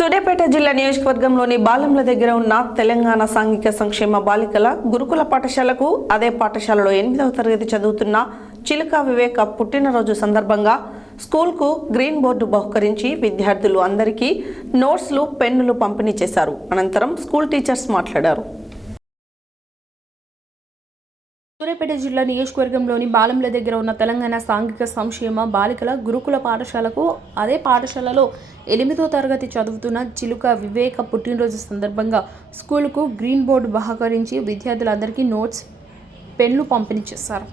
సూర్యాపేట జిల్లా నియోజకవర్గంలోని బాలెంల దగ్గర ఉన్న తెలంగాణ సాంఘిక సంక్షేమ బాలికల గురుకుల పాఠశాలకు అదే పాఠశాలలో ఎనిమిదవ తరగతి చదువుతున్న చిలుక వివేక పుట్టినరోజు సందర్భంగా స్కూల్కు గ్రీన్ బోర్డు బహుకరించి విద్యార్థులు అందరికీ నోట్స్లు పెన్నులు పంపిణీ చేశారు. అనంతరం స్కూల్ టీచర్స్ మాట్లాడారు. సూర్యాపేట జిల్లా నియోజకవర్గంలోని బాలంల దగ్గర ఉన్న తెలంగాణ సాంఘిక సంక్షేమ బాలికల గురుకుల పాఠశాలకు అదే పాఠశాలలో ఎనిమిదో తరగతి చదువుతున్న చిలుక వివేక పుట్టినరోజు సందర్భంగా స్కూలుకు గ్రీన్ బోర్డు బహకరించి విద్యార్థులందరికీ నోట్స్ పెన్లు పంపిణీ చేశారు.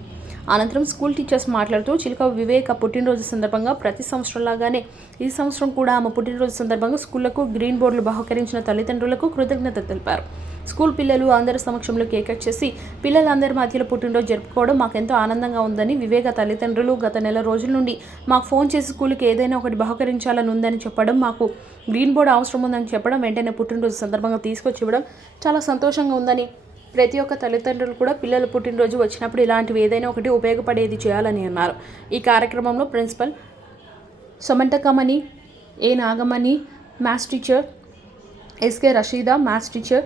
అనంతరం స్కూల్ టీచర్స్ మాట్లాడుతూ చిలుక వివేక పుట్టినరోజు సందర్భంగా ప్రతి సంవత్సరం లాగానే ఈ సంవత్సరం కూడా ఆమె పుట్టినరోజు సందర్భంగా స్కూళ్ళకు గ్రీన్ బోర్డులు బహుకరించిన తల్లిదండ్రులకు కృతజ్ఞత తెలిపారు. స్కూల్ పిల్లలు అందరి సమక్షంలో కేక్ కట్ చేసి పిల్లలందరి మధ్యలో పుట్టినరోజు జరుపుకోవడం మాకెంతో ఆనందంగా ఉందని వివేక తల్లిదండ్రులు గత నెల రోజుల నుండి మాకు ఫోన్ చేసి స్కూల్కి ఏదైనా ఒకటి బహుకరించాలని ఉందని చెప్పడం మాకు గ్రీన్ బోర్డు అవసరం ఉందని చెప్పడం వెంటనే పుట్టినరోజు సందర్భంగా తీసుకొచ్చి ఇవ్వడం చాలా సంతోషంగా ఉందని ప్రతి ఒక్క తల్లిదండ్రులు కూడా పిల్లల పుట్టినరోజు వచ్చినప్పుడు ఇలాంటివి ఏదైనా ఒకటి ఉపయోగపడేది చేయాలని అన్నారు. ఈ కార్యక్రమంలో principal Somantakamani A Nagamani maths teacher SK Rasheeda maths teacher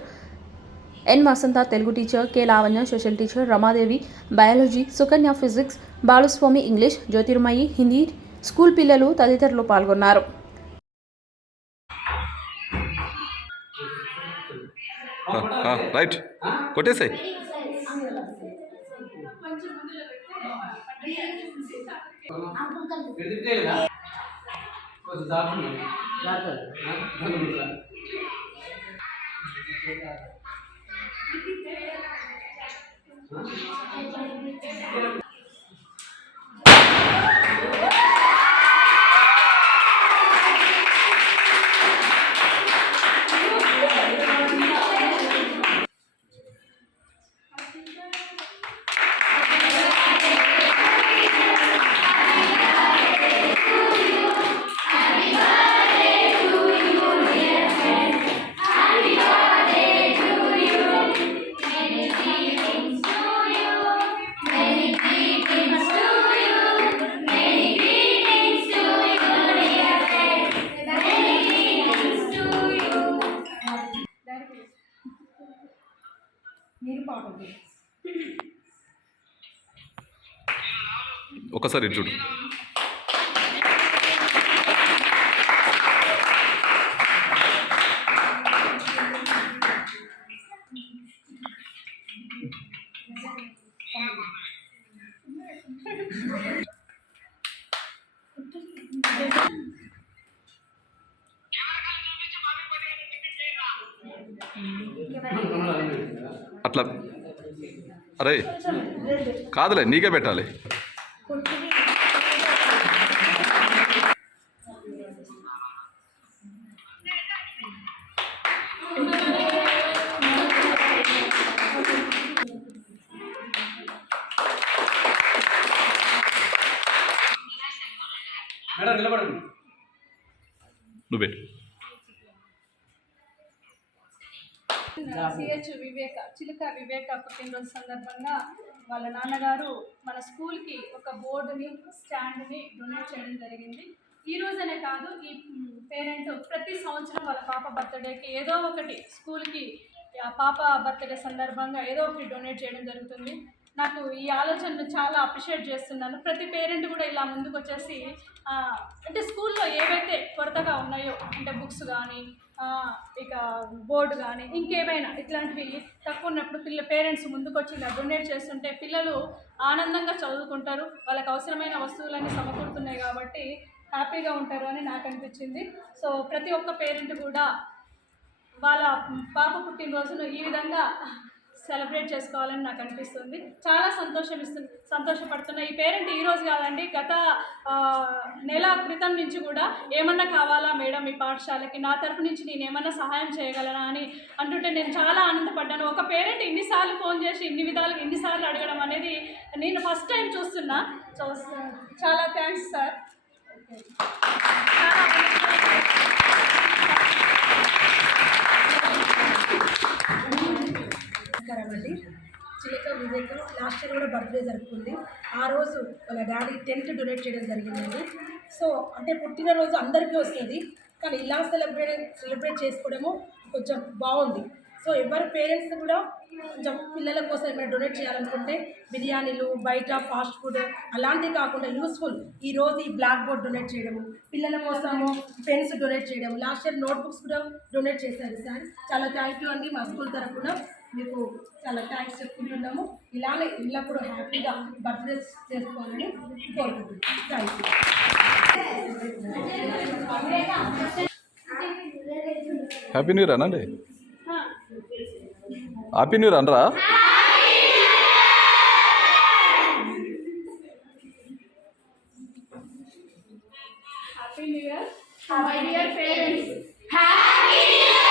N Vasantha Telugu teacher K Lavanya social teacher Ramadevi biology Sukanya physics Baluswamy English Jyothirmayi Hindi school పిల్లలు తదితరులు పాల్గొన్నారు. రైట్. కొట్టేసాయి ఒకసారి చూడు అట్లా. అరే కాదులే నీకే పెట్టాలి. నువ్వు. పెట్టు సిహెచ్ వివేక చిలుక వివేక పుట్టినరోజు సందర్భంగా వాళ్ళ నాన్నగారు మన స్కూల్కి ఒక బోర్డుని స్టాండ్ని డొనేట్ చేయడం జరిగింది. ఈ రోజనే కాదు ఈ పేరెంట్ ప్రతి సంవత్సరం వాళ్ళ పాప బర్త్డేకి ఏదో ఒకటి స్కూల్కి ఆ పాప బర్త్డే సందర్భంగా ఏదో ఒకటి డొనేట్ చేయడం జరుగుతుంది. నాకు ఈ ఆలోచనను చాలా అప్రిషియేట్ చేస్తున్నాను. ప్రతి పేరెంట్ కూడా ఇలా ముందుకు వచ్చేసి అంటే స్కూల్లో ఏవైతే కొరతగా ఉన్నాయో అంటే బుక్స్ కానీ ఇక బోర్డు కానీ ఇంకేమైనా ఇట్లాంటివి తక్కువ ఉన్నప్పుడు పిల్ల పేరెంట్స్ ముందుకు వచ్చి ఇలా డొనేట్ చేస్తుంటే పిల్లలు ఆనందంగా చదువుకుంటారు. వాళ్ళకి అవసరమైన వస్తువులన్నీ సమకూరుతున్నాయి కాబట్టి హ్యాపీగా ఉంటారు అని నాకు అనిపించింది. సో ప్రతి ఒక్క పేరెంట్ కూడా వాళ్ళ పాప పుట్టినరోజును ఈ విధంగా సెలబ్రేట్ చేసుకోవాలని నాకు అనిపిస్తుంది. చాలా సంతోషం ఇస్తుంది సంతోషపడుతున్నా ఈ పేరెంట్ ఈ రోజు కాదండి గత నెల క్రితం నుంచి కూడా ఏమన్నా కావాలా మేడం ఈ పాఠశాలకి? నా తరపు నుంచి నేను ఏమన్నా సహాయం చేయగలనా అని అంటుంటే నేను చాలా ఆనందపడ్డాను. ఒక పేరెంట్ ఇన్నిసార్లు ఫోన్ చేసి ఇన్ని విధాలుగా ఇన్నిసార్లు అడగడం అనేది నేను ఫస్ట్ టైం చూస్తున్నా. సో చాలా థ్యాంక్స్ సార్. నమస్కారం అండి చిలక వివేక్ లాస్ట్ ఇయర్ కూడా బర్త్డే జరుపుకుంది. ఆ రోజు వాళ్ళ డాడీ టెంట్ డొనేట్ చేయడం జరిగిందండి. సో అంటే పుట్టినరోజు అందరికీ వస్తుంది. కానీ ఇలా సెలబ్రేట్ సెలబ్రేట్ చేసుకోవడము కొంచెం బాగుంది. సో ఎవరి పేరెంట్స్ కూడా కొంచెం పిల్లల కోసం ఏమైనా డొనేట్ చేయాలనుకుంటే బిర్యానీలు బయట ఫాస్ట్ ఫుడ్ అలాంటివి కాకుండా యూస్ఫుల్ ఈ రోజు ఈ బ్లాక్ బోర్డ్ డొనేట్ చేయడము పిల్లల కోసము పెన్స్ డొనేట్ చేయడం లాస్ట్ ఇయర్ నోట్బుక్స్ కూడా డొనేట్ చేశారు సార్. చాలా థ్యాంక్ యూ అండి మా స్కూల్ తరఫున. మీకు చాలా థ్యాంక్స్ చెప్పుకుంటున్నాము. ఇలానే ఎల్లప్పుడూ హ్యాపీగా బర్త్డే చేసుకోవాలని కోరుకుంటున్నాను thank you. Happy new year అనండి. హ్యాపీ న్యూ ఇయర్ అనరా happy new year my dear friends happy new year